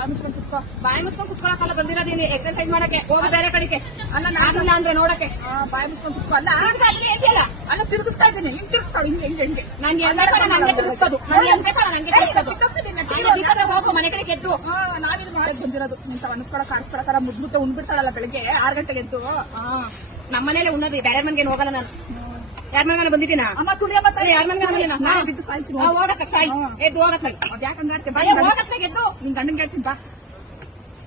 ಬಾಯಿ ಮುಚ್ಕೊಂಡು ಕುತ್ಕೊಳಕಲ್ಲ ಬಂದಿರೋದೀನಿ ಎಕ್ಸರ್ಸೈಸ್ ಮಾಡಕ್ಕೆ ಹೋಗಿ ಬೇರೆ ಕಡೆಗೆ ಅಲ್ಲ ನಾನಿಲ್ಲ ಅಂದ್ರೆ ನೋಡಕ್ಕೆ ಬಾಯಿ ಮುಚ್ಕೊಂಡು ಕುತ್ಕೊ ಅಲ್ಲ ಏನಿಲ್ಲ ಅಲ್ಲ ತಿರುಗಿಸ್ತಾ ಇದ್ದೀನಿ ಹಿಂಗ್ ತಿರುಗಿಸ್ತಾಳೆ ಹಿಂಗೆ ನಂಗೆ ಎಂಬೇಕಲ್ಲ ನಂಗೆ ತಿರುಗಿಸೋದು ನಂಗೆ ಎಂಬೇಕಲ್ಲ ನಂಗೆ ತಿರುಗಿಸೋದು ಹೋಗು ಮನೆ ಕಡೆ ಗೆದ್ದು ನಾವಿದು ಮಾಡಕ್ ಬಂದಿರೋದು ಇಂತ ಅನ್ಸ್ಕೊಳಕ್ ಆಡ್ಸ್ಕೊಳಕಲ್ಲ ಮುದ್ದುತ್ತ ಉಂಡ್ಬಿಡ್ತಾಳಲ್ಲ ಬೆಳಿಗ್ಗೆ 6 ಗಂಟೆಗೆ ಎದ್ದು ನಮ್ಮನೇಲೆ ಉನ್ನದಿ ಬೇರೆ ಮನೆಗೆ ಹೋಗಲ್ಲ ನಾನು ಯಾರ ಮನೆ ಬಂದಿದ್ದೀನ ಅಮ್ಮ ತುಳಿಯ ಮತ್ತೆ ಯಾರ ಮನೆ ಬಂದಿದ್ದೀನ ಬಿದ್ದು ಸಾಯ್ತೀನಿ ಹೋಗತ್ತ ಸಾಯಿ ಎದ್ದು ಹೋಗತ್ತ ಯಾಕಂದ್ರೆ ಹೋಗತ್ತ ಗೆದ್ದು ನಿನ್ ಗಂಡನ್ ಹೇಳ್ತೀನಿ ಬಾ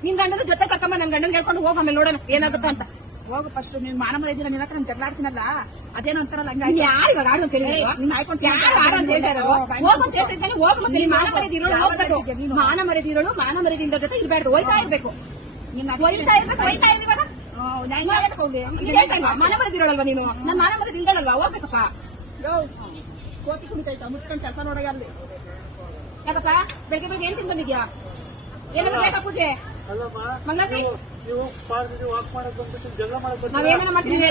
ನಿನ್ ಗಂಡನ ಜೊತೆ ಕರ್ಕೊಂಬ ನನ್ ಗಂಡನ್ ಹೇಳ್ಕೊಂಡು ಹೋಗ ಆಮೇಲೆ ನೋಡೋಣ ಏನಾಗುತ್ತೋ ಅಂತ ಹೋಗು ಫಸ್ಟ್ ನೀನ್ ಮಾನ ಮರ್ಯಾದಿಲ್ಲ ನಿನ್ನ ಹತ್ರ ನಾನು ಜಗಳ ಆಡ್ತೀನಲ್ಲ ಅದೇನೋ ಅಂತಾರಲ್ಲ ಹಂಗಾಗಿ ಯಾರು ಇವಾಗ ಆಡು ಅಂತ ಹೇಳಿ ಯಾರು ಆಡು ಅಂತ ಹೇಳ್ತಾರೋ ಹೋಗು ಅಂತ ಹೇಳ್ತಿದ್ದಾನೆ ಹೋಗು ಮತ್ತೆ ನೀನ್ ಮಾನ ಮರ್ಯಾದೆ ಇರೋಳು ಹೋಗ್ಬೇಕು ಮಾನ ಮರ್ಯಾದೆ ಇರೋಳು ಮಾನ ಮರ್ಯಾದಿಂದ ಜೊತೆ ಇರ್ಬಾರ್ದು ಹೋಯ್ತಾ ಇರ್ಬೇಕು ಹೋಯ್ತಾ ಇರ್ರಿ ಇವಾಗ ಮಾನ ಮರ್ಯಾದೆ ಇರೋಳಲ್ವಾ ನೀನು ನನ್ ಮಾನ ಮರ್ಯಾದೆ ಇಲ್ದಳಲ್ವಾ ಹೋಗ್ಬೇಕಪ್ಪ ಕೋತಿ ಕುಣಿತೈತ ಮುಚ್ಕೊಂಡ್ ಕೆಲಸ ನೋಡಯ್ಯ ಅಲ್ಲಿ ಯಾಕಪ್ಪ ಬೆಳಗ್ಗೆ ಏನ್ ತಿಂದ್ ಬಂದಿದ್ಯಾ ಏನಾದ್ರು ಬೇಕಾ ಪೂಜೆ ಮಂಗಳಾರತಿ ನಾವೇನ ಮಾಡ್ತೀವಿ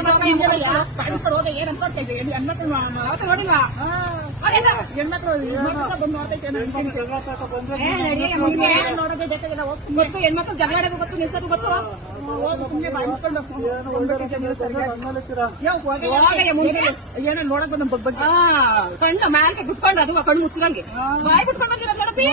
ಕಾಣಿಸ್ಕೊಂಡು ಹೋದ ಏನ್ ಅನ್ಕೊಳ್ತಾ ಇದ್ದೆ ಹೆಣ್ಮಕ್ಳು ನೋಡಿಲ್ವಾ ಹೆಣ್ಮಕ್ಳು ಬಂದು ನೋಡ್ತೈತೆ ನೋಡೋದೇ ಬೇಕಾಗಿಲ್ಲ ಹೋಗ್ತೀನಿ ಗೊತ್ತು ಹೆಣ್ಮಕ್ಳು ಜಗಳಾಡೋದು ಗೊತ್ತು ನಿಲ್ಸೋದು ಗೊತ್ತು ಹೋಗಿ ಸುಮ್ಮನೆ ಬಾಯಿಸ್ಕೊಂಡು ಏನೋ ನೋಡಕ್ ಬಂದ ಬಗ್ಗೆ ಕಣ್ಣು ಮ್ಯಾಲ್ಕೆ ಬಿಟ್ಕೊಂಡು ಅದು ಕಣ್ಣು ಮುಚ್ಚಿದಂಗೆ ಬಾಯಿ ಬಿಟ್ಕೊಂಡು ಬಂದಿರೋದು ನೋಡಪ್ಪಿ